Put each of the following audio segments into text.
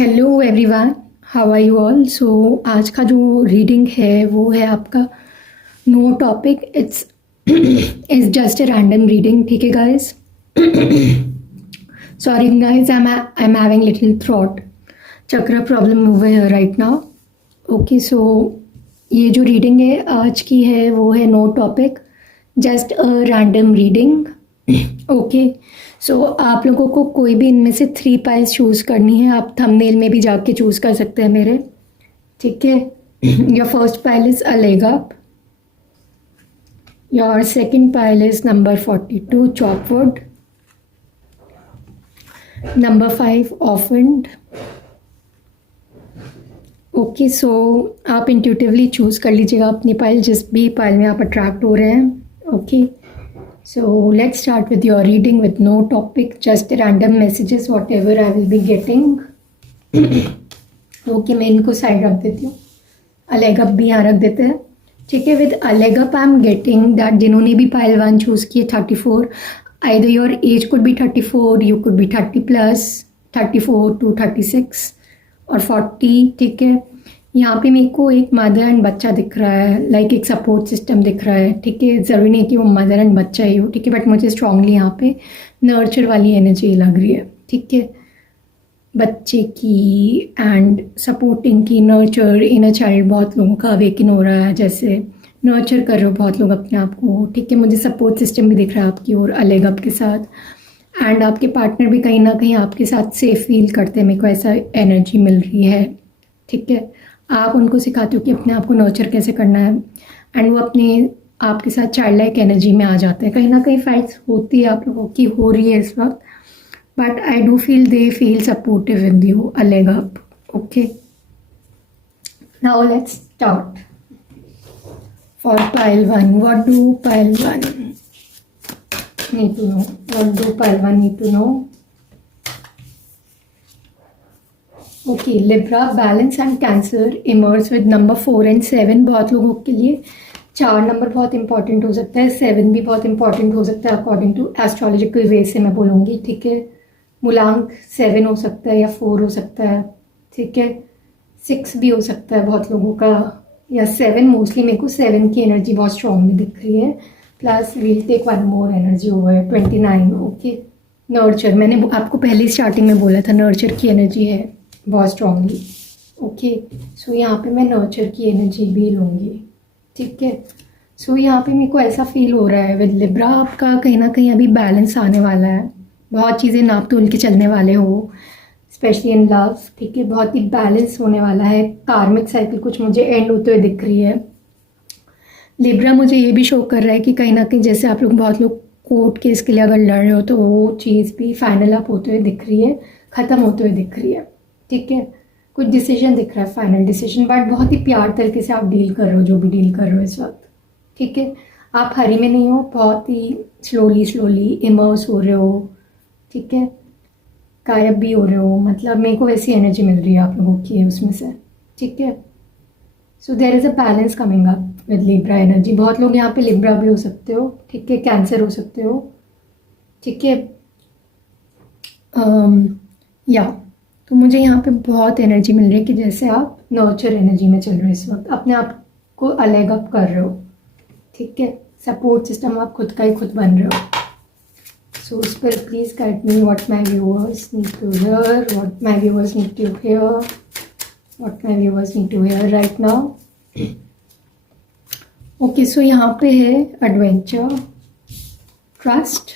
Hello everyone, how are you all. So आज का जो रीडिंग है वो है आपका no topic. It's just a random reading, ठीक है guys. Sorry guys, I am having little throat chakra problem over here right now. Okay, so ये जो रीडिंग है आज की है वो है no topic, just a random reading. Okay, so आप लोगों को कोई भी इनमें से 3 पाइल्स चूज़ करनी है। आप थंबनेल में भी जाके चूज़ कर सकते हैं मेरे, ठीक है। Your first pile is a leg up, your second pile is number 42 chop wood, number 5 offend. Okay, so आप इंट्यूटिवली चूज़ कर लीजिएगा अपनी पाइल, जिस भी पाइल में आप अट्रैक्ट हो रहे हैं। Okay, so let's start with your reading with no topic, just random messages whatever I will be getting. Okay, मैं इनको साइड रख देती हूँ, अलेग अप भी यहाँ रख देते हैं, ठीक है। With a leg up I am getting that जिन्होंने भी पाइल 1 चूज़ किए 34, either your age could B 34, you could be 30 plus 34 to 36 और 40, ठीक है। यहाँ पे मेरे को एक मदर एंड बच्चा दिख रहा है, लाइक एक सपोर्ट सिस्टम दिख रहा है, ठीक है। ज़रूरी नहीं कि वो मदर एंड बच्चा ही हो, ठीक है, बट मुझे स्ट्रांगली यहाँ पे नर्चर वाली एनर्जी लग रही है, ठीक है। बच्चे की एंड सपोर्टिंग की, नर्चर इनर चाइल्ड बहुत लोगों का अवेकन हो रहा है, जैसे नर्चर कर रहे हो बहुत लोग अपने आप को, ठीक है। मुझे सपोर्ट सिस्टम भी दिख रहा है आपकी और अलेग अप के साथ, एंड आपके पार्टनर भी कहीं ना कहीं आपके साथ सेफ फील करते हैं, मेरे को ऐसा एनर्जी मिल रही है, ठीक है। आप उनको सिखाते हो कि अपने आप को नर्चर कैसे करना है, एंड वो अपने आपके साथ चाइल्ड लाइक एनर्जी में आ जाते हैं। कहीं ना कहीं फाइट्स होती है आप लोगों की, हो रही है इस वक्त, but I do feel they feel supportive in you, a leg up. Okay, now let's start for pile 1। What do pile 1 need to know? What do pile 1 need to know? Okay, Libra, balance and Cancer emerge with number 4 and 7। बहुत लोगों के लिए 4 number बहुत important हो सकता है, 7 भी बहुत इंपॉर्टेंट हो सकता है अकॉर्डिंग टू एस्ट्रोलॉजिकल वे से मैं बोलूँगी, ठीक है। मूलांक 7 हो सकता है या 4 हो सकता है, ठीक है। 6 भी हो सकता है बहुत लोगों का, या 7। मोस्टली मेरे को 7 की एनर्जी बहुत स्ट्रांगली दिख रही है, plus we'll take 1 more energy over 29। Okay, nurture, मैंने आपको पहले स्टार्टिंग में बोला था नर्चर की एनर्जी है बहुत स्ट्रांगली। ओके, सो यहाँ पे मैं नर्चर की एनर्जी भी लूँगी, ठीक है। सो यहाँ पे मेरे को ऐसा फील हो रहा है विद लिब्रा, आपका कहीं ना कहीं अभी बैलेंस आने वाला है, बहुत चीज़ें नाप तोल के चलने वाले हो, स्पेशली इन लव, ठीक है। बहुत ही बैलेंस होने वाला है, कार्मिक साइकिल कुछ मुझे एंड होते हुए दिख रही है। लिब्रा मुझे ये भी शो कर रहा है कि कहीं ना कहीं जैसे आप लोग बहुत लोग कोर्ट केस के लिए अगर लड़ रहे हो तो वो चीज़ भी फाइनल अप होते हुए दिख रही है, ख़त्म होते हुए दिख रही है, ठीक है। कुछ डिसीजन दिख रहा है, फाइनल डिसीजन, बट बहुत ही प्यार तरीके से आप डील कर रहे हो, जो भी डील कर रहे हो इस वक्त, ठीक है। आप हरी में नहीं हो, बहुत ही स्लोली इमर्स हो रहे हो, ठीक है। गायब भी हो रहे हो, मतलब मेरे को वैसी एनर्जी मिल रही है आप लोगों की उसमें से, ठीक है। So there is a balance coming up with Libra energy. बहुत लोग यहाँ पे लिब्रा भी हो सकते हो, ठीक है, कैंसर हो सकते हो, ठीक है। या तो मुझे यहाँ पे बहुत एनर्जी मिल रही है कि जैसे आप नर्चर एनर्जी में चल रहे हो इस वक्त, अपने आप को अलेग अप कर रहे हो, ठीक है। सपोर्ट सिस्टम आप खुद का ही खुद बन रहे हो। सो उस पर please guide me what my viewers need to hear, what my viewers need to hear, what my viewers need to hear right now. Okay, so यहाँ पे है adventure, trust.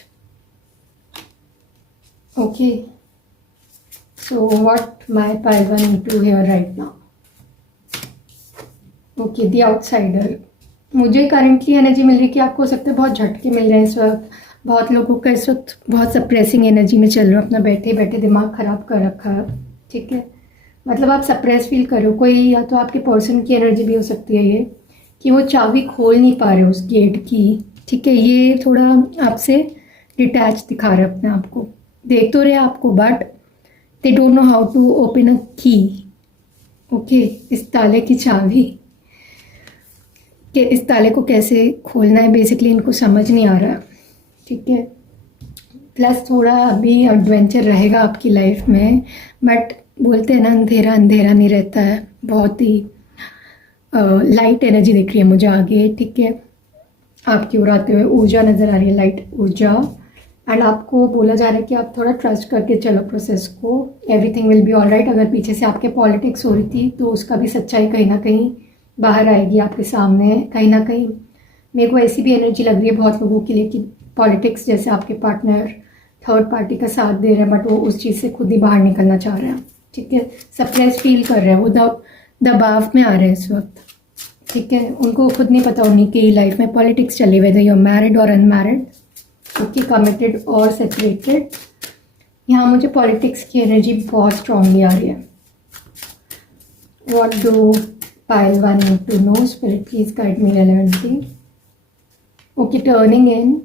Okay, so what my pile 1 need to hear right now? Okay, the outsider। मुझे currently energy मिल रही है कि आपको हो सकता है बहुत झटके मिल रहे हैं इस वक्त, बहुत लोगों का इस वक्त बहुत सप्रेसिंग एनर्जी में चल रहे हो, अपना बैठे बैठे दिमाग ख़राब कर रखा है, ठीक है। मतलब आप सप्रेस फील कर रहे हो, कोई या तो आपके पर्सन की एनर्जी भी हो सकती है ये, कि वो चाबी खोल नहीं पा रहे हो उस गेट की, ठीक है। ये थोड़ा आपसे डिटैच दिखा रहे अपने आप को, देख तो रहे आपको, but they don't know how to open a key। Okay, इस ताले की चाबी कि इस ताले को कैसे खोलना है बेसिकली इनको समझ नहीं आ रहा, ठीक है। प्लस थोड़ा अभी एडवेंचर रहेगा आपकी लाइफ में, बट बोलते हैं ना, अंधेरा अंधेरा नहीं रहता है, बहुत ही लाइट एनर्जी दिख रही है मुझे आगे, ठीक है। आपकी ओर आते हुए ऊर्जा नज़र आ रही है, लाइट ऊर्जा। एंड आपको बोला जा रहा है कि आप थोड़ा ट्रस्ट करके चलो प्रोसेस को, everything will be all right. अगर पीछे से आपके पॉलिटिक्स हो रही थी तो उसका भी सच्चाई कहीं ना कहीं बाहर आएगी आपके सामने, कहीं ना कहीं। मेरे को ऐसी भी एनर्जी लग रही है बहुत लोगों के लिए कि पॉलिटिक्स जैसे आपके पार्टनर थर्ड पार्टी का साथ दे रहे हैं, बट वो उस चीज़ से खुद ही बाहर निकलना चाह रहे हैं, ठीक है। सप्रेस फील कर रहे हैं, वो दबाव में आ रहे हैं इस वक्त, ठीक है। उनको खुद नहीं पता उन्हीं की लाइफ में पॉलिटिक्स चली, वेदर यू आर मैरिड और अनमैरिड, ओके, कमिटेड और सेपरेटेड। यहाँ मुझे पॉलिटिक्स की एनर्जी बहुत स्ट्रांगली आ रही है। What do pile one need to know, spirit please guide me relevantly. Okay, turning in,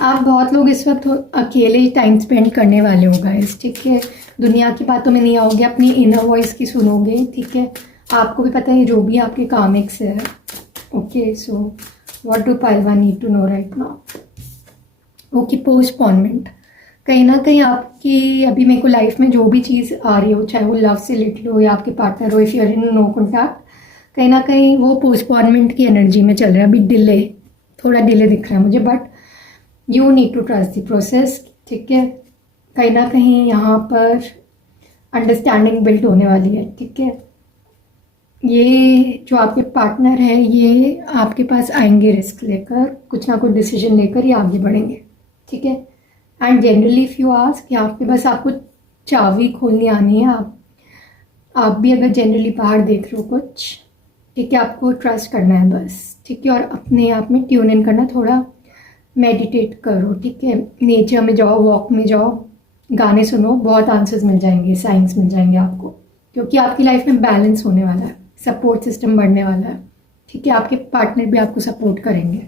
आप बहुत लोग इस वक्त अकेले टाइम स्पेंड करने वाले हो गाइस, ठीक है। दुनिया की बातों में नहीं आओगे, अपनी इनर वॉइस की सुनोगे, ठीक है। आपको भी पता है जो भी आपके कामिक्स है, okay. So what do pile one need to know right now. Okay, postponement, कहीं ना कहीं आपकी अभी मेरे को लाइफ में जो भी चीज़ आ रही हो, चाहे वो लव से रिलेटेड हो या आपके पार्टनर हो, if you are in no contact, कहीं ना कहीं वो पोस्टपोनमेंट की एनर्जी में चल रहा है, अभी डिले, थोड़ा डिले दिख रहा है मुझे, but you need to trust the process, ठीक है। कहीं ना कहीं यहाँ पर अंडरस्टैंडिंग बिल्ड होने वाली है, ठीक है। ये जो आपके पार्टनर है ये आपके पास आएंगे रिस्क लेकर, कुछ ना कुछ डिसीजन लेकर ये आगे बढ़ेंगे, ठीक है। And generally if you ask, यहाँ पे बस आपको चाबी खोलनी आनी है। आप भी अगर जनरली बाहर देख रहे हो कुछ, ठीक है, आपको ट्रस्ट करना है बस, ठीक है। और अपने आप में ट्यून इन करना, थोड़ा मेडिटेट करो, ठीक है। नेचर में जाओ, वॉक में जाओ, गाने सुनो, बहुत आंसर्स मिल जाएंगे, साइंस मिल जाएंगे आपको, क्योंकि आपकी लाइफ में बैलेंस होने वाला है, सपोर्ट सिस्टम बढ़ने वाला है, ठीक है। आपके पार्टनर भी आपको सपोर्ट करेंगे,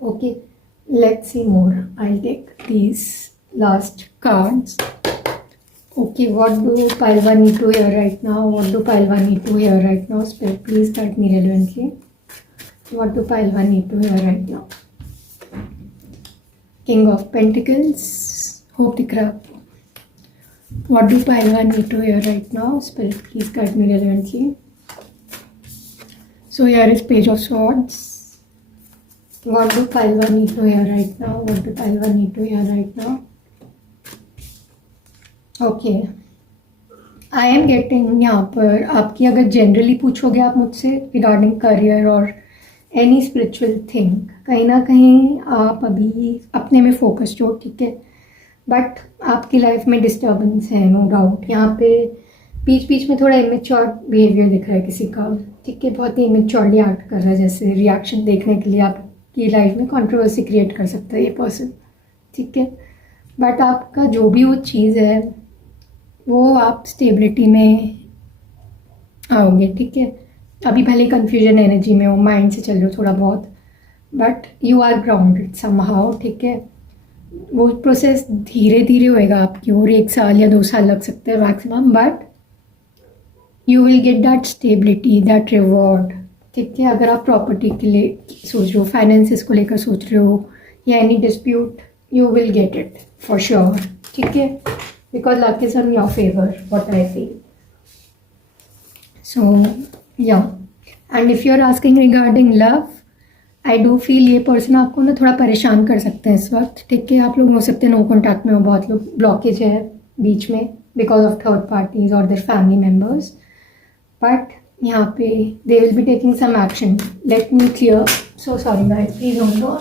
okay. Let's see more, I take these last cards. Okay, what do pile one need to hear right now, what do pile one need to hear right now, spirit please guide me relevantly. What do pile one need to hear right now. King of Pentacles, hope दिख रहा है आपको। What do pile one need to hear right now? Spirit, please guide me relevantly. So here is Page of Swords. What do pile one need to hear right now? What do pile one need to hear right now? Okay. I am getting यहाँ पर आपकी, अगर generally पूछोगे आप मुझसे regarding career और any spiritual thing, कहीं ना कहीं आप अभी अपने में फोकस्ड हो, ठीक है। बट आपकी लाइफ में डिस्टर्बेंस है, नो डाउट। यहाँ पे बीच बीच में थोड़ा इमेच्योर बिहेवियर दिख रहा है किसी का, ठीक है। बहुत ही इमेच्योरली एक्ट कर रहा है, जैसे रिएक्शन देखने के लिए आपकी लाइफ में कंट्रोवर्सी क्रिएट कर सकता है ये पर्सन, ठीक है। बट आपका जो भी वो चीज़ है वो आप स्टेबिलिटी में आओगे, ठीक है। अभी भले कंफ्यूजन एनर्जी में हो, माइंड से चल रहे हो थोड़ा बहुत, but you are grounded somehow, ठीक है। वो प्रोसेस धीरे धीरे होएगा आपकी ओर, 1 साल या 2 साल लग सकते हैं maximum, but you will get that stability, that reward, ठीक है। अगर आप प्रॉपर्टी के लिए सोच रहे हो, फाइनेंसिस को लेकर सोच रहे हो, या any dispute, you will get it for sure, ठीक है। Because luck is on your favor, what I feel. So yeah, and if you are asking regarding love, I do feel ये पर्सन आपको ना थोड़ा परेशान कर सकते हैं इस वक्त, ठीक है। आप लोग हो सकते हैं नो कॉन्टैक्ट में हो, बहुत लोग ब्लॉकेज है बीच में बिकॉज ऑफ थर्ड पार्टीज और देयर फैमिली मेम्बर्स, बट यहाँ पे they will be taking some action. Let me clear, so sorry guys, please hold on.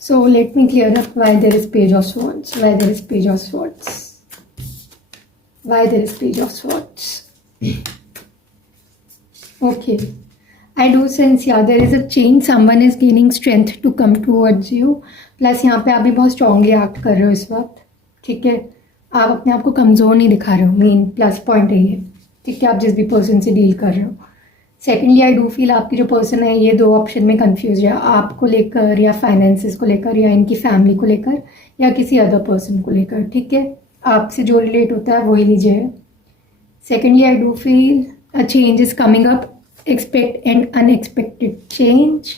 So let me clear up why there is Page of Swords, why there is Page of Swords, why there is Page of Swords. Okay, I do sense, yeah, there is a change, someone is gaining strength to come towards you. Plus यहाँ पे आप भी बहुत strongly act कर रहे हो इस वक्त, ठीक है। आप अपने आप को कमज़ोर नहीं दिखा रहे हो, मेन प्लस पॉइंट है ये, ठीक है। आप जिस भी पर्सन से डील कर रहे हो। सेकेंडली, आई डू फील आपकी जो पर्सन है ये 2 ऑप्शन में कंफ्यूज है, आपको लेकर या फाइनेंसिस को लेकर या इनकी फैमिली को लेकर या किसी अदर पर्सन को लेकर, ठीक है। आपसे जो रिलेट होता है वही लीजिए। Secondly, I do feel a change is coming up, expect and unexpected change,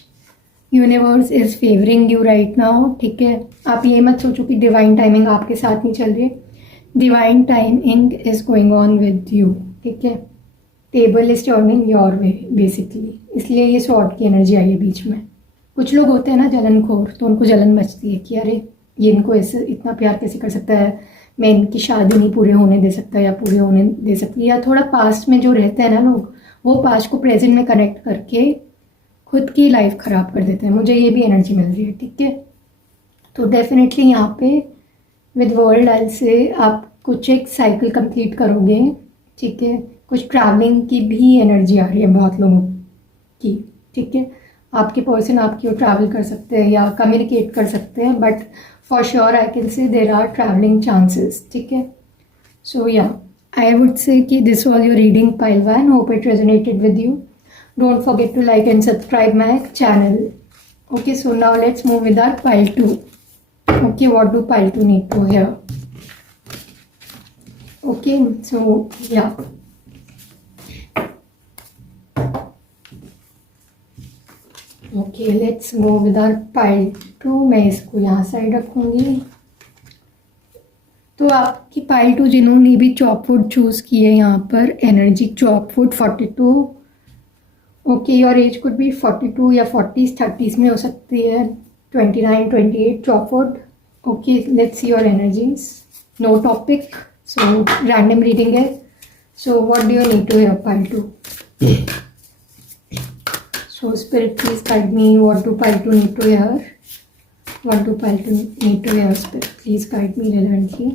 universe is favouring you right now, ठीक है। आप ये मत सोचो कि डिवाइन टाइमिंग आपके साथ नहीं चल रही, divine timing is going on with you, ठीक है। Table is turning your way basically, इसलिए ये स्वॉर्ड की एनर्जी आई है बीच में। कुछ लोग होते हैं ना जलनखोर, तो उनको जलन मचती है कि अरे ये इनको ऐसे इतना प्यार कैसे कर सकता है, मैं इनकी शादी नहीं पूरे होने दे सकता या पूरे होने दे सकती, या थोड़ा पास्ट में जो रहते हैं ना लोग, वो पास्ट को प्रेजेंट में कनेक्ट करके खुद की लाइफ ख़राब कर देते हैं। मुझे ये भी एनर्जी मिल रही है, ठीक है। तो डेफिनेटली यहाँ पे विद वर्ल्ड आइल से आप कुछ एक साइकिल कंप्लीट करोगे, ठीक है। कुछ ट्रैवलिंग की भी एनर्जी आ रही है बहुत लोगों की, ठीक है। आपके पर्सन आपकी ओर ट्रैवल कर सकते हैं या कम्युनिकेट कर सकते हैं, but for sure I can say there are travelling chances, ठीक है। सो या आई वुड से कि this was your reading pile 1, hope it resonated with you. Don't forget to like and subscribe my channel. Okay, so now let's move with our pile 2. Okay, what do pile 2 need to hear? Okay, so yeah. Okay, let's go with our pile 2. मैं इसको यहाँ side रखूँगी. तो आपकी pile 2 जिन्होंने भी चॉपवुड choose की है यहाँ पर, energy chop wood 42. Okay, your age could be 42 या 40s 30s में हो सकती है, 29 28 chop wood. Okay, let's see your energies. No topic, so random reading है. So what do you need to hear pile 2? So spirit please guide me. What do pile 2 need to hear? What do pile 2 need to hear? Spirit, please guide me relevantly.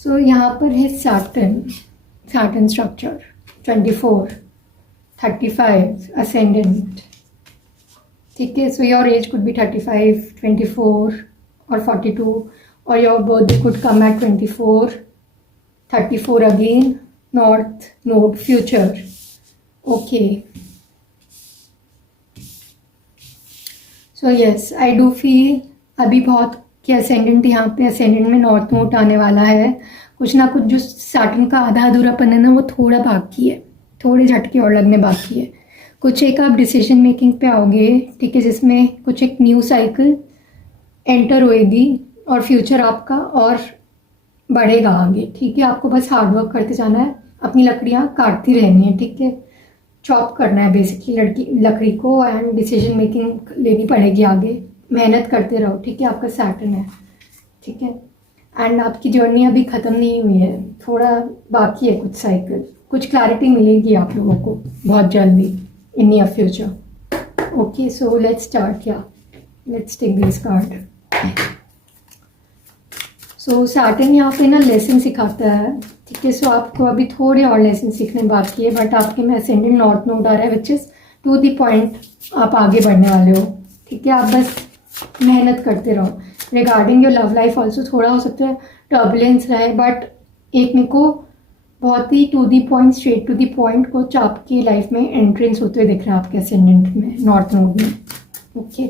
So यहाँ पर है Saturn structure 24, 35 ascendant. ठीक है, so your age could be 35, 24 or 42, or your birthday could come at 24, 34 again, North Node, future. Okay. So yes, I do feel अभी बहुत कि ascendant यहाँ पे असेंडेंट में नॉर्थ नोड आने वाला है. कुछ ना कुछ जो सैटर्न का आधा अधूरापन है ना, वो थोड़ा बाकी है, थोड़े झटके और लगने बाकी है. कुछ एक आप डिसीजन मेकिंग पे आओगे, ठीक है, जिसमें कुछ एक न्यू साइकिल एंटर होएगी और फ्यूचर आपका और बढ़ेगा आगे, ठीक है. आपको बस हार्डवर्क करते जाना है, अपनी लकड़ियाँ काटती रहनी है, ठीक है. चॉप करना है बेसिकली लकड़ी को, एंड डिसीजन मेकिंग लेनी पड़ेगी आगे. मेहनत करते रहो, ठीक है. आपका सैटर्न है, ठीक है. एंड आपकी जर्नी अभी ख़त्म नहीं हुई है, थोड़ा बाकी है कुछ साइकिल. कुछ क्लैरिटी मिलेगी आप लोगों को बहुत जल्दी in near future. Okay, so let's start. Yeah let's take this card. So Saturn यहाँ पे ना लेसन सिखाता है, ठीक है. सो आपको अभी थोड़े और लेसन सीखने बाकी है, बट आपके में असेंडेंट नॉर्थ नोड आ रहा है, which is to the point आप आगे बढ़ने वाले हो, ठीक है. आप बस मेहनत करते रहो. Regarding your love life also थोड़ा हो सकता है टर्बुलेंस रहे, बट एक मेरे को बहुत ही to the point, straight to the point कुछ आपकी लाइफ में एंट्रेंस होते हुए दिख रहा है आपके असेंडेंट में, नॉर्थ नोड में. ओके,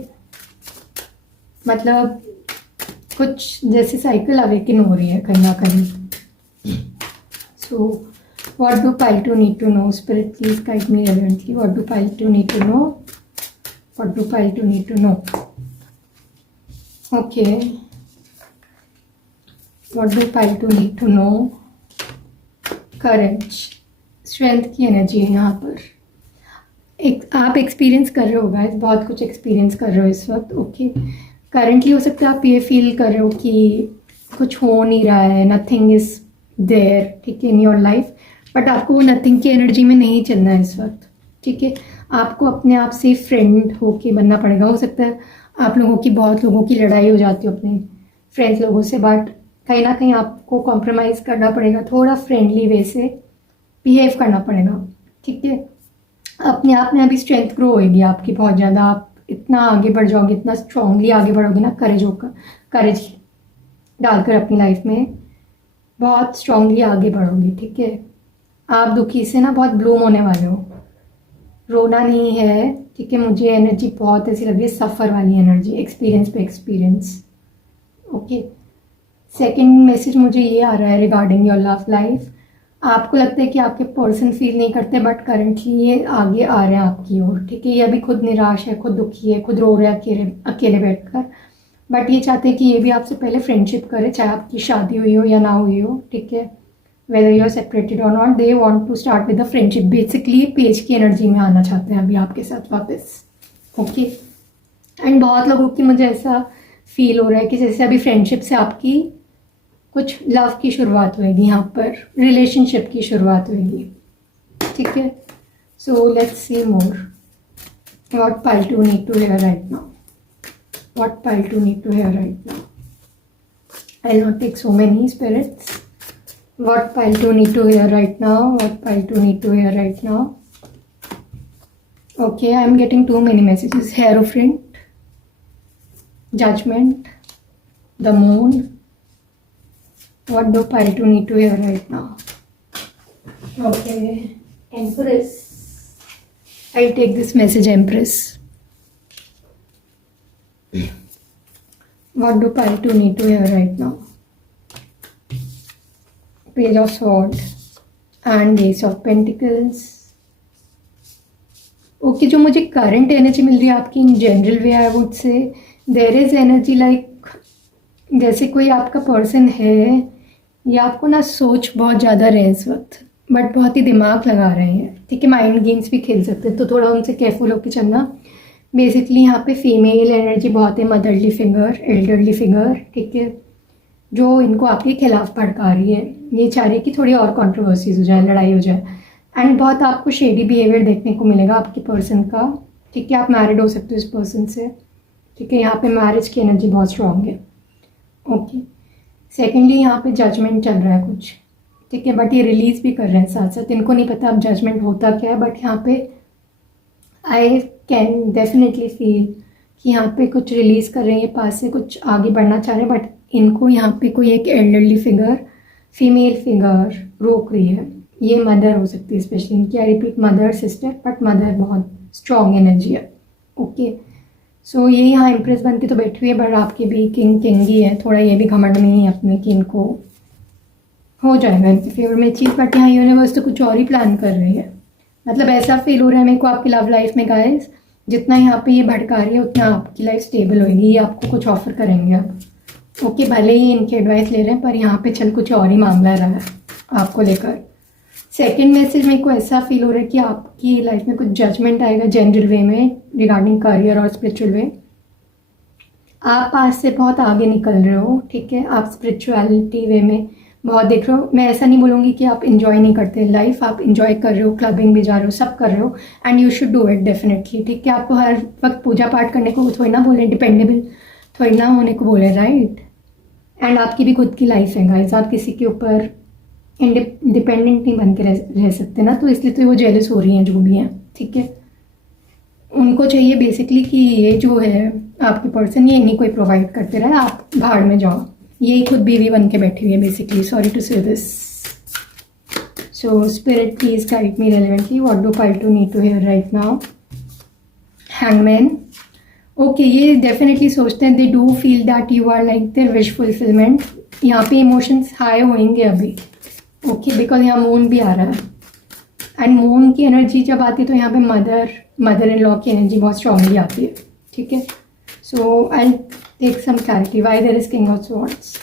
मतलब कुछ जैसे साइकिल अवेकन हो रही है कहीं ना कहीं. So what do pile 2 need to know? Spirit please guide me relevantly. What do pile 2 need to know? What do pile 2 need to know? Okay, what do pile 2 need to know? Courage, strength की energy है यहाँ पर. एक आप experience कर रहे हो guys, बहुत कुछ एक्सपीरियंस कर रहे हो इस वक्त. ओके, करंटली हो सकता है आप ये फील कर रहे हो कि कुछ हो नहीं रहा है, नथिंग इज देयर, ठीक है, इन योर लाइफ. बट आपको वो नथिंग की एनर्जी में नहीं चलना है इस वक्त, ठीक है. आपको अपने आप से फ्रेंड होके बनना पड़ेगा. हो सकता है आप लोगों की, बहुत लोगों की लड़ाई हो जाती हो अपने फ्रेंड्स लोगों से, बट कहीं ना कहीं आपको कॉम्प्रोमाइज़ करना पड़ेगा, थोड़ा फ्रेंडली वे से बिहेव करना पड़ेगा, ठीक है. अपने आप में अभी स्ट्रेंथ ग्रो होएगी आपकी बहुत ज़्यादा. आप इतना आगे बढ़ जाओगे, इतना स्ट्रांगली आगे बढ़ोगे ना, करेज होकर, करेज डालकर अपनी लाइफ में बहुत स्ट्रांगली आगे बढ़ोगे, ठीक है. आप दुखी से ना बहुत ब्लूम होने वाले हो, रोना नहीं है, ठीक है. मुझे एनर्जी बहुत ऐसी लग रही है, सफ़र वाली एनर्जी, एक्सपीरियंस पे एक्सपीरियंस. ओके, सेकेंड मैसेज मुझे ये आ रहा है रिगार्डिंग योर लव लाइफ. आपको लगता है कि आपके पर्सन फील नहीं करते, बट करंटली ये आगे आ रहे हैं आपकी ओर, ठीक है। ये अभी खुद निराश है, खुद दुखी है, खुद रो रहे हैं अकेले अकेले बैठकर, बट ये चाहते हैं कि ये भी आपसे पहले फ्रेंडशिप करे, चाहे आपकी शादी हुई हो या ना हुई हो, ठीक है। वेदर यू आर सेपरेटेड और not, they want to start with the friendship. Basically page की एनर्जी में आना चाहते हैं अभी आपके साथ वापस, ओके। एंड बहुत लोगों की मुझे ऐसा फील हो रहा है कि जैसे अभी फ्रेंडशिप से आपकी कुछ लव की शुरुआत होगी, यहाँ पर रिलेशनशिप की शुरुआत होगी, ठीक है। So let's see more what pile two need to hear right now, what pile two need to hear right now. I will not take so many spirits. What pile to need to hear right now? What pile to need to hear right now? Okay, I am getting too many messages. Hierophant, Judgment, the Moon. What do pile to need to hear right now? Okay, Empress. I'll take this message, Empress. What do pile to need to hear right now? Page of Swords and Ace of Pentacles. Okay, जो मुझे current energy मिल रही है आपकी in general way, I would say there is energy like जैसे कोई आपका person है, या आपको ना सोच बहुत ज़्यादा रहे इस वक्त, बट बहुत ही दिमाग लगा रहे हैं, ठीक है। माइंड गेम्स भी खेल सकते हैं, तो थोड़ा उनसे केयरफुल होकर चलना। बेसिकली यहाँ पे फीमेल एनर्जी बहुत है, मदरली फिगर, एल्डरली फिगर, ठीक है, जो इनको आपके खिलाफ भड़का रही है। ये चाह रही है कि थोड़ी और कंट्रोवर्सीज हो जाए, लड़ाई हो जाए, एंड बहुत आपको शेडी बिहेवियर देखने को मिलेगा आपके पर्सन का, ठीक है। आप मैरिड हो सकते हो इस पर्सन से, ठीक है। यहाँ पे मैरिज की एनर्जी बहुत स्ट्रांग है, ओके। सेकेंडली यहाँ पे जजमेंट चल रहा है कुछ, ठीक है, बट ये रिलीज भी कर रहे हैं साथ साथ। इनको नहीं पता अब जजमेंट होता क्या है, बट यहाँ पे आई कैन डेफिनेटली फील कि यहाँ पे कुछ रिलीज कर रहे हैं, पास से कुछ आगे बढ़ना चाह रहे हैं, बट इनको यहाँ पे कोई एक एल्डरली फिगर, फीमेल फिगर रोक रही है। ये मदर हो सकती है स्पेशली इनकी, I repeat mother, sister, but mother बहुत स्ट्रॉन्ग एनर्जी है, ओके। सो ये यहाँ इम्प्रेस बन के तो बैठी हुई है, बट आपके भी किंग ही है, थोड़ा ये भी घमंड में ही है अपने कि इनको हो जाएगा इनके फेवर में चीज़, बट यहाँ यूनिवर्स तो कुछ और ही प्लान कर रही है। मतलब ऐसा फील हो रहा है मेरे को आपकी लव लाइफ में गाइस, जितना यहाँ पे ये भड़का रही है उतना आपकी लाइफ स्टेबल होगी। ये आपको कुछ ऑफर करेंगे अब, ओके। भले ही इनकी एडवाइस ले रहे हैं, पर यहाँ पे चल कुछ और ही मामला रहा है आपको लेकर। सेकंड मैसेज मेरे को ऐसा फील हो रहा है कि आपकी लाइफ में कुछ जजमेंट आएगा जनरल वे में रिगार्डिंग करियर और स्पिरिचुअल वे। आप आज से बहुत आगे निकल रहे हो, ठीक है। आप स्पिरिचुअलिटी वे में बहुत देख रहे हो। मैं ऐसा नहीं बोलूँगी कि आप इंजॉय नहीं करते लाइफ, आप इंजॉय कर रहे हो, क्लबिंग भी जा रहे हो, सब कर रहे हो, and you should do it definitely, ठीक है। आपको हर वक्त पूजा पाठ करने को थोड़ी ना बोले, डिपेंडेबल थोड़ी ना होने को बोले, राइट। एंड आपकी भी खुद की लाइफ है गाइस, आप किसी के ऊपर डिपेंडेंट नहीं बन के रह सकते ना, तो इसलिए तो वो जेलस हो रही हैं जो भी हैं, ठीक है। उनको चाहिए बेसिकली कि ये जो है आपके पर्सन, ये नहीं कोई प्रोवाइड करते रहे, आप भाड़ में जाओ। यही खुद बीवी बन के बैठी हुई है basically, sorry to say this. So spirit please guide me relevantly, what do pile two need to hear right now. Hangman, okay, ये डेफिनेटली सोचते हैं, they do feel that you are like their wish fulfilment. यहाँ पे emotions high होंगे अभी, okay, because यहाँ moon भी आ रहा है, एंड मून की एनर्जी जब आती है तो यहाँ पे मदर इन लॉ की एनर्जी बहुत स्ट्रांगली आती है, ठीक है। So I take some clarity, why there is king of swords,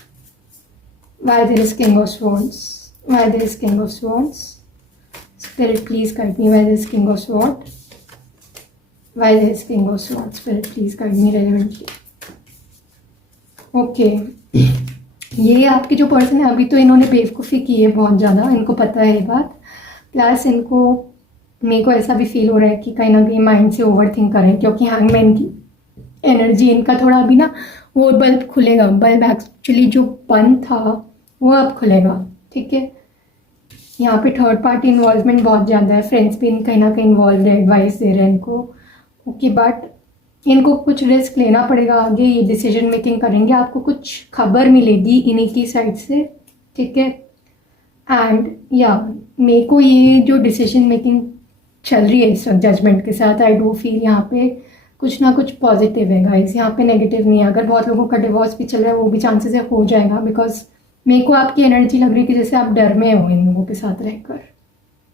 why there is king of swords, why there is king of swords. Spirit please guide me, why there is king of sword, why there is king of sword. Spirit please guide me relevantly, okay. ये आपके जो person है अभी तो इन्होंने बेवकूफ़ी की है बहुत ज़्यादा, इनको पता है ये बात। प्लस इनको, मेरे को ऐसा भी फील हो रहा है कि कहीं ना कहीं माइंड से ओवर थिंक करें, क्योंकि हैंगमैन की एनर्जी इनका थोड़ा अभी ना वो बल्ब खुलेगा, बल्ब एक्चुअली जो बंद था वो अब खुलेगा, ठीक है। यहाँ पे थर्ड पार्टी इन्वॉल्वमेंट बहुत ज़्यादा है, फ्रेंड्स भी कहीं ना कहीं इन्वॉल्व है, एडवाइस दे रहे हैं इनको, ओके। बट इनको कुछ रिस्क लेना पड़ेगा आगे, ये डिसीजन मेकिंग करेंगे, आपको कुछ खबर मिलेगी इन्हीं की साइड से, ठीक है। एंड या मेरे को ये जो डिसीजन मेकिंग चल रही है इस वक्त जजमेंट के साथ, आई डू फील यहाँ पे कुछ ना कुछ पॉजिटिव है गाइस, यहाँ पे नेगेटिव नहीं है। अगर बहुत लोगों का डिवोर्स भी चल रहा है वो भी चांसेस है हो जाएगा, बिकॉज मेरे को आपकी एनर्जी लग रही है कि जैसे आप डर में हो इन लोगों के साथ रहकर,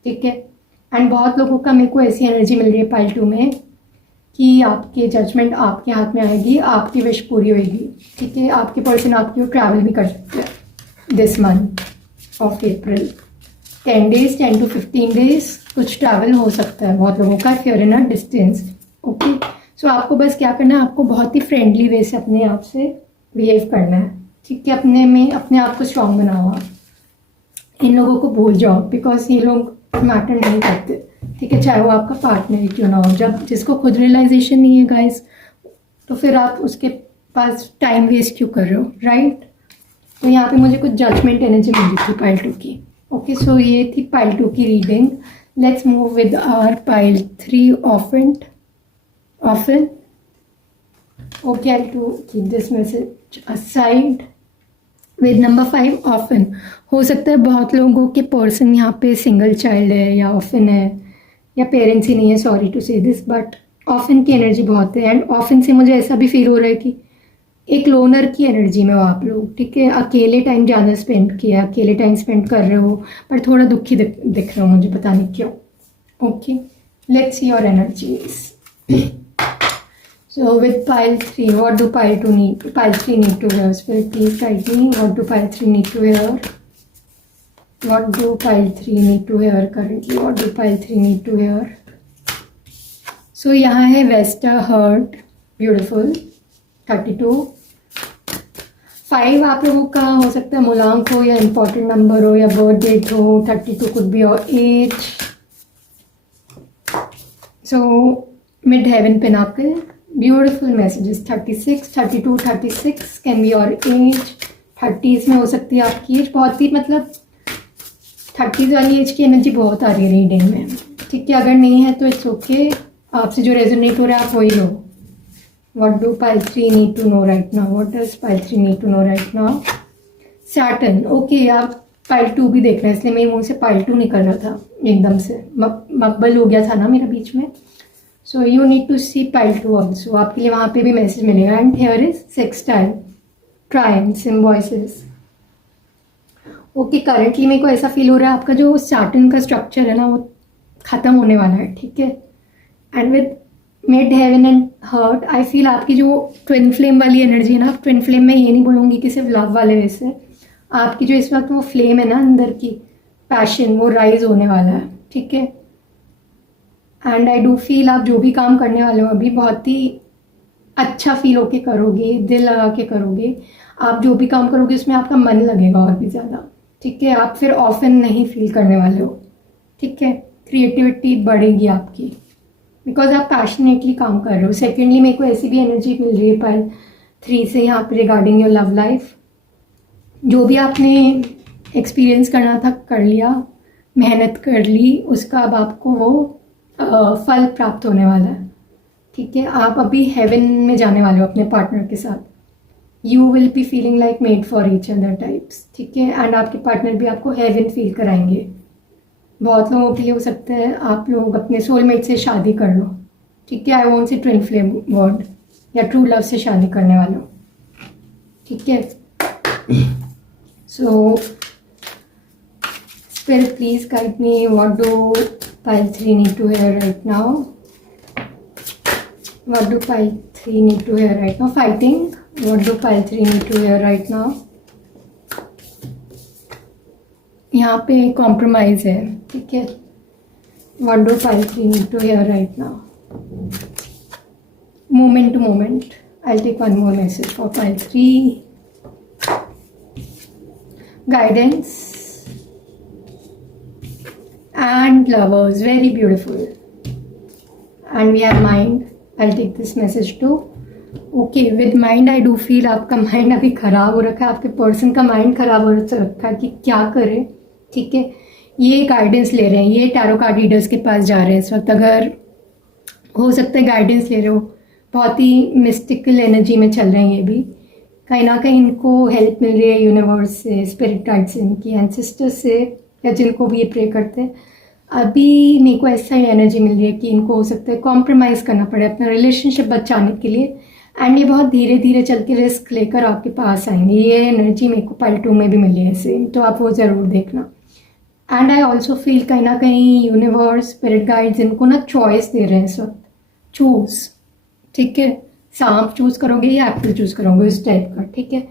ठीक है। एंड बहुत लोगों का मेरे को ऐसी एनर्जी मिल रही है पाइल 2 में कि आपके जजमेंट आपके हाथ में आएगी, आपकी विश पूरी होगी, ठीक है। आपके पर्सन आपकी ओर ट्रैवल भी कर सकते हैं this month of April, 10 days 10 to 15 days कुछ ट्रैवल हो सकता है बहुत लोगों का, if you're in a distance, okay. So आपको बस क्या करना है, आपको बहुत ही फ्रेंडली वे से अपने आप से बिहेव करना है, ठीक है। अपने में अपने आप को स्ट्रांग बनाओ आप, इन लोगों को भूल जाओ बिकॉज ये लोग मैटर नहीं करते, ठीक है। चाहे वो आपका पार्टनर ही क्यों ना हो, जब जिसको खुद रियलाइजेशन नहीं है गाइस, तो फिर आप उसके पास टाइम वेस्ट क्यों कर रहे हो, राइट। तो यहाँ पे मुझे कुछ जजमेंट एनर्जी मिल रही थी पाइल 2 की, ओके। सो ये थी पाइल 2 की reading. Let's move with our pile 3 often okay. I to keep this message aside. With number 5 often, हो सकता है बहुत लोगों के पर्सन यहाँ पे सिंगल चाइल्ड है या ऑफन है या पेरेंट्स ही नहीं है, sorry to say this, but often की एनर्जी बहुत है। एंड ऑफन से मुझे ऐसा भी फील हो रहा है कि एक लोनर की एनर्जी में हो आप लोग, ठीक है। अकेले टाइम ज़्यादा स्पेंड किया, अकेले टाइम स्पेंड कर रहे हो, पर थोड़ा दुखी दिख रहे हो मुझे, पता नहीं क्यों, okay. Let's see your energies. So with pile 3, what do pile 2 need? Pile 3 need to wear. Spirit, please guide me. What do pile 3 need to wear? What do pile 3 need to wear currently? What do pile 3 need to wear? So यहाँ है Vesta Heart, beautiful, 32. 5 आप लोगों का हो सकता है मूलांक हो या इम्पोर्टेंट नंबर हो या बर्थ डेट हो। 32 could be your age. So mid heaven pin आपके beautiful messages. 36, 32, 36 can be your age. 30s में हो सकती है आपकी एज, बहुत ही मतलब 30s वाली एज की एनर्जी बहुत आ रही है रीडिंग में, ठीक है। अगर नहीं है तो इट्स ओके, आपसे जो रेजोनेट हो रहा है आप वही लो। What do pile 3 need to know right now? What does pile 3 need to know right now? Saturn, okay. आप पाइल 2 भी देख रहे हैं, इसलिए मेरे मुंह से पाइल 2 निकल रहा था एकदम से, मब्बल हो गया था ना मेरा बीच में। So you need to see pile 2 also, आपके लिए वहाँ पे भी मैसेज मिलेगा। And here is sextile, trine, symbiosis, okay. Currently मेरे को ऐसा फील हो रहा है आपका जो सैटर्न का स्ट्रक्चर है ना वो ख़त्म होने वाला है, ठीक है। And with mid heaven and hurt I feel आपकी जो ट्विन फ्लेम वाली एनर्जी है ना, ट्विन फ्लेम में ये नहीं बोलूँगी कि सिर्फ लव वाले वैसे, आपकी जो इस वक्त वो फ्लेम है ना अंदर की पैशन, वो राइज होने वाला है, ठीक है। एंड आई डू फील आप जो भी काम करने वाले हो अभी बहुत ही अच्छा फील होके करोगे, दिल लगा के करोगे। आप जो भी काम करोगे उसमें आपका मन लगेगा और भी ज़्यादा, ठीक है। आप फिर ऑफन नहीं फील करने वाले हो, ठीक है। क्रिएटिविटी बढ़ेगी आपकी बिकॉज आप पैशनेटली काम कर रहे हो। सेकेंडली मेरे को ऐसी भी एनर्जी मिल रही है पाइल 3 से यहाँ पर रिगार्डिंग योर लव लाइफ। जो भी आपने एक्सपीरियंस करना था कर लिया, मेहनत कर ली, उसका अब आपको वो फल प्राप्त होने वाला है, ठीक है। आप अभी हेवन में जाने वाले हो अपने पार्टनर के साथ। You will be feeling like made for each other types, ठीक है। एंड आपके पार्टनर भी आपको हेवन फील कराएंगे। बहुत लोगों के लिए हो सकता है आप लोग अपने सोलमेट से शादी कर लो, ठीक है। आई वॉन्ट से ट्विन फ्लेम वर्ड या ट्रू लव से शादी करने वाले हो, ठीक है। सो Spirit, please guide me. What do pile 3 need to hear right now? What do pile 3 need to hear right now? Fighting. What do pile 3 need to hear right now? यहाँ पे compromise है, ठीक है। What do pile 3 need to hear right now? Moment to moment. I'll take one more message for pile 3. Guidance. And lovers, very beautiful. And we have mind. I'll take this message too. Okay, with mind I do feel आपका mind अभी ख़राब हो रखा है, आपके person का mind ख़राब हो रखा है कि क्या करें, ठीक है। ये गाइडेंस ले रहे हैं, ये टैरो कार्ड रीडर्स के पास जा रहे हैं इस वक्त। अगर हो सकता है गाइडेंस ले रहे हो, बहुत ही मिस्टिकल एनर्जी में चल रहे हैं ये भी, कहीं ना कहीं इनको हेल्प मिल रही है यूनिवर्स से, स्पिरिट गाइड से, इनकी एंसेस्टर्स से, या जिनको भी ये प्रे करते हैं। अभी मेरे को ऐसा ही एनर्जी मिल रही है कि इनको हो सकता है कॉम्प्रोमाइज़ करना पड़े अपना रिलेशनशिप बचाने के लिए। एंड ये बहुत धीरे धीरे चल के रिस्क लेकर आपके पास आएंगे। ये एनर्जी मेरे को पाइल 2 में भी मिली है सेम, तो आप वो ज़रूर देखना। एंड आई ऑल्सो फील कहीं ना कहीं यूनिवर्स, स्पिरिट गाइड्स इनको ना चॉइस दे रहे हैं इस वक्त, चूज, ठीक है, सांप चूज करोगे या एप्पल चूज करोगे, इस टाइप का, ठीक है।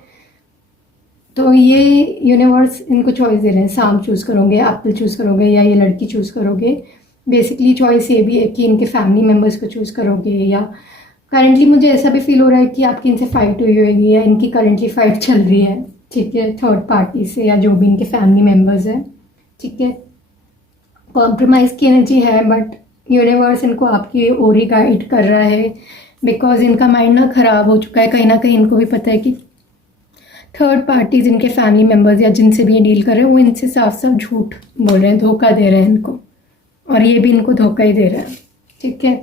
तो ये यूनिवर्स इनको चॉइस दे रहे हैं, सांप चूज करोगे, एप्पल चूज करोगे या ये लड़की चूज करोगे। बेसिकली चॉइस ये भी है कि इनके फैमिली मेम्बर्स को चूज करोगे, या करंटली मुझे ऐसा भी फील हो रहा है कि आपकी इनसे फाइट हुई होगी या इनकी करंटली फाइट चल रही है, ठीक है, थर्ड पार्टी से या जो भी इनके फैमिली मेम्बर्स हैं, ठीक है। कॉम्प्रोमाइज़ की एनर्जी है, बट यूनिवर्स इनको आपकी ओर ही गाइड कर रहा है, बिकॉज इनका माइंड ना ख़राब हो चुका है। कहीं ना कहीं इनको भी पता है कि थर्ड पार्टीज, इनके फैमिली मेम्बर्स या जिनसे भी ये डील कर रहे हैं, वो इनसे साफ साफ झूठ बोल रहे हैं, धोखा दे रहे हैं इनको, और ये भी इनको धोखा ही दे रहा है, ठीक है।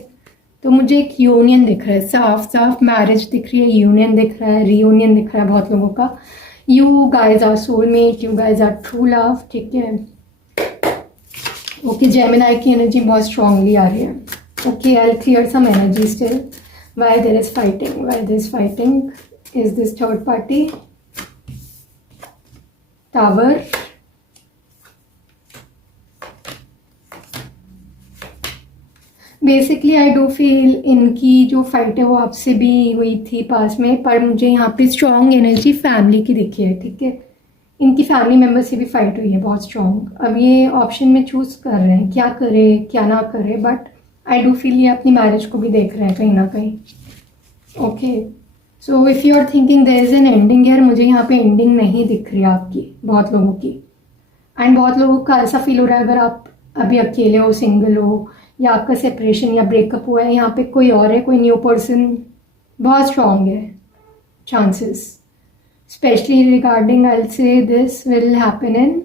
तो मुझे एक यूनियन दिख रहा है, साफ साफ मैरिज दिख रही है, यूनियन दिख रहा है, रीयूनियन दिख रहा है बहुत लोगों का। You guys are soulmate, you guys are true love, ठीक है। ओके, जेमिनाई की एनर्जी बहुत स्ट्रांगली आ रही है। Okay, I will clear some energy still. Why there is fighting, why there is fighting, is this third party? Tower, basically I do feel इनकी जो fight है वो आपसे भी हुई थी पास में, पर मुझे यहाँ पे स्ट्रॉन्ग एनर्जी फैमिली की दिखी है, ठीक है। इनकी फैमिली मेम्बर से भी फाइट हुई है बहुत स्ट्रॉन्ग। अब ये ऑप्शन में चूज कर रहे हैं क्या करे क्या ना करे, बट आई डू फील ये अपनी मैरिज को भी देख रहे हैं कहीं ना कहीं। Okay, so if you are thinking there is an ending यार, मुझे यहाँ पे एंडिंग नहीं दिख रही आपकी बहुत लोगों की। एंड बहुत लोगों का ऐसा फील हो रहा है, अगर आप अभी अकेले हो, सिंगल हो, या आपका सेपरेशन या ब्रेकअप हुआ है, यहाँ पे कोई और है, कोई न्यू पर्सन बहुत स्ट्रॉन्ग है chances, specially regarding I will say this will happen in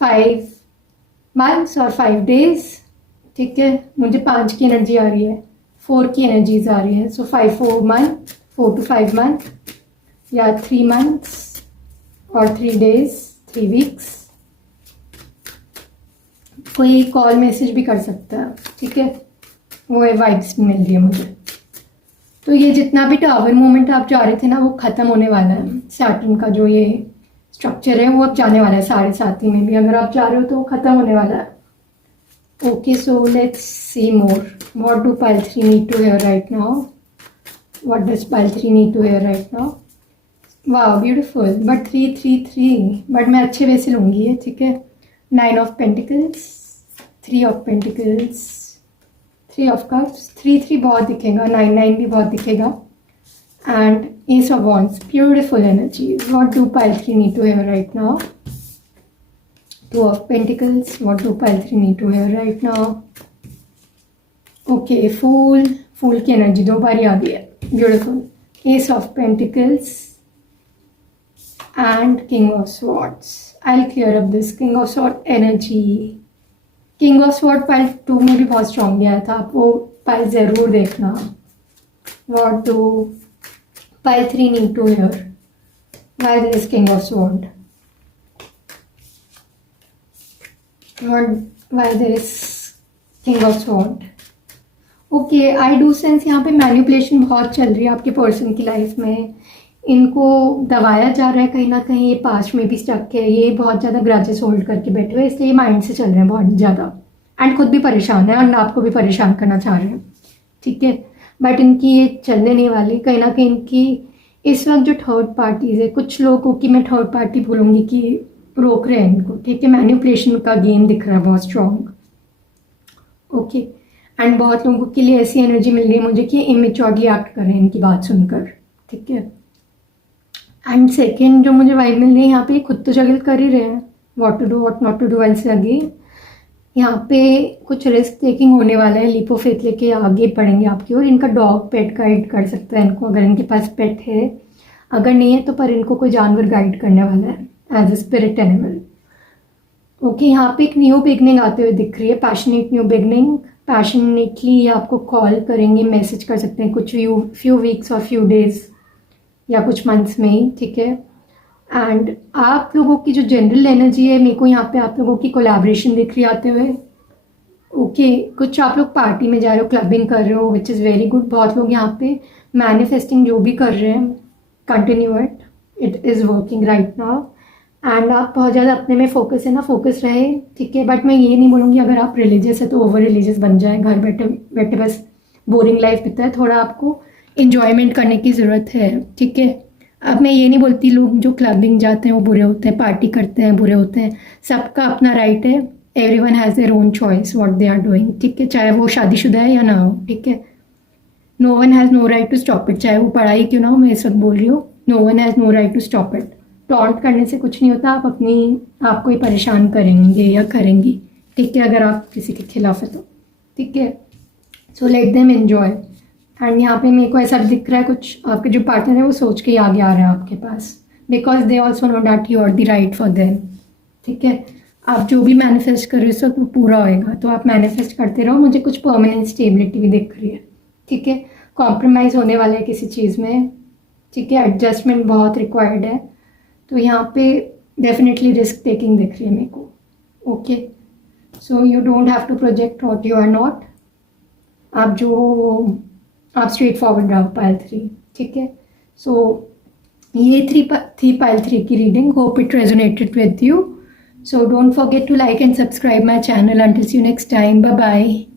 5 months और 5 days, ठीक है। मुझे 5 की एनर्जी आ रही है, 4 की एनर्जीज आ रही है, सो 4 month, 4 to 5 month या 3 months और 3 days, 3 weeks। कोई कॉल मैसेज भी कर सकता है, ठीक है, वो वाइब्स मिल रही है मुझे। तो ये जितना भी टावर मूवमेंट आप जा रहे थे ना, वो ख़त्म होने वाला है। सैटर्न का जो ये स्ट्रक्चर है वो अब जाने वाला है 7.5 में भी, अगर आप जा रहे हो तो ख़त्म होने वाला है। Okay, so let's see more. What do pile 3 need to hear right now? What does pile 3 need to hear right now? वाह, ब्यूटिफुल, बट 3 बट मैं अच्छे वे से लूँगी ये, ठीक है। 9 of Pentacles, 3 of Pentacles, 3 of Cups, 3 बहुत दिखेगा, 9 भी बहुत दिखेगा, and Ace of Wands, beautiful energy. What do pile 3 need to hear right now? 2 of Pentacles, what do pile 3 need to hear right now? Okay, Fool की energy 2 बार आ गई है, beautiful. Ace of Pentacles and King of Swords. I'll clear up this King of Swords energy. King of Swords pile 2 में भी बहुत strong गया था, आप वो pile ज़रूर देखना। What do pile 3 need to hear? Why there is King of Swords? Why there is King of Swords? Okay, I do sense यहाँ पे मैनिपुलेशन बहुत चल रही है आपके पर्सन की लाइफ में। इनको दबाया जा रहा है कहीं ना कहीं, ये पास्ट में भी स्टक है, ये बहुत ज़्यादा ग्रजेस होल्ड करके बैठे हुए, इसलिए माइंड से चल रहे हैं बहुत ज़्यादा, एंड खुद भी परेशान है और आपको भी परेशान करना चाह रहे हैं, ठीक है। बट इनकी ये चलने नहीं वाली, कहीं ना कहीं इनकी इस वक्त जो थर्ड पार्टीज है, कुछ लोगों की मैं थर्ड पार्टी बोलूँगी कि रोक रहे हैं इनको, ठीक है। मैनिपुलेशन का गेम दिख रहा है बहुत स्ट्रॉन्ग, ओके। एंड बहुत लोगों के लिए ऐसी एनर्जी मिल रही है मुझे कि इमेच्योरली एक्ट कर रहे हैं इनकी बात सुनकर, ठीक है। एंड सेकेंड जो मुझे वाइब मिल रही है, यहाँ पे खुद तो जगल कर ही रहे हैं, what to do what not to do, ऐसे अगेन यहाँ पे कुछ रिस्क टेकिंग होने वाला है, लीप ऑफ फेथ लेके आगे बढ़ेंगे आपकी ओर। इनका डॉग पेट गाइड कर सकता है इनको, अगर इनके पास पेट है, अगर नहीं है तो पर इनको कोई जानवर गाइड करने वाला है as a spirit animal, okay. यहाँ पे एक न्यू बिगनिंग आते हुए दिख रही है, पैशनेट न्यू बिगनिंग। पैशनेटली आपको कॉल करेंगे, मैसेज कर सकते हैं कुछ फ्यू वीक्स और फ्यू डेज या कुछ मंथ्स में ही, ठीक है। एंड आप लोगों की जो जनरल एनर्जी है, मेरे को यहाँ पे आप लोगों की कोलैबोरेशन दिख रही आते हुए, ओके। कुछ आप लोग पार्टी में जा रहे हो, क्लबिंग कर रहे हो, विच इज़ वेरी गुड। बहुत लोग यहाँ पे मैनिफेस्टिंग जो भी कर रहे हैं, continue it is working right now. And आप बहुत ज़्यादा अपने में फोकस है ना, फोकस रहे, ठीक है। बट मैं ये नहीं बोलूँगी अगर आप रिलीजियस है तो ओवर रिलीजियस बन जाए, घर बैठे बैठे बस बोरिंग लाइफ बीता है। थोड़ा आपको इन्जॉयमेंट करने की ज़रूरत है, ठीक है। अब मैं ये नहीं बोलती लोग जो क्लबिंग जाते हैं वो बुरे होते हैं, पार्टी करते हैं बुरे होते हैं, सबका अपना राइट है। Everyone has their own choice what they are doing, ठीक है, चाहे वो शादीशुदा है या ना हो, ठीक है। No one has no right to stop it, चाहे वो पढ़ाई क्यों ना हो, मैं इस वक्त बोल रही हूँ, no one has no right to stop it. Taunt करने से कुछ नहीं होता, आप अपनी आपको ही परेशान करेंगे या करेंगी, ठीक है, अगर आप किसी के खिलाफ है तो, ठीक है। So let them enjoy. And यहाँ पे मेरे को ऐसा दिख रहा है कुछ आपके जो पार्टनर है वो सोच के ही आगे आ रहे हैं आपके पास, because they also know that you are the right for them, ठीक है। आप जो भी मैनिफेस्ट कर रहे हो इस वक्त वो पूरा होएगा, तो आप मैनिफेस्ट करते रहो। मुझे कुछ परमानेंट स्टेबिलिटी भी दिख रही है, ठीक है। कॉम्प्रोमाइज़ होने वाला है किसी चीज़ में, ठीक है, एडजस्टमेंट बहुत रिक्वायर्ड है, तो यहाँ पे डेफिनेटली रिस्क टेकिंग दिख रही है मेरे को, okay. So you don't have to project what you are not. आप स्ट्रेट फॉरवर्ड रहो पाइल 3, ठीक है। सो ये थी पाइल 3 की reading. Hope it resonated with you. So don't forget to like and subscribe my channel. Until see you next time, bye bye.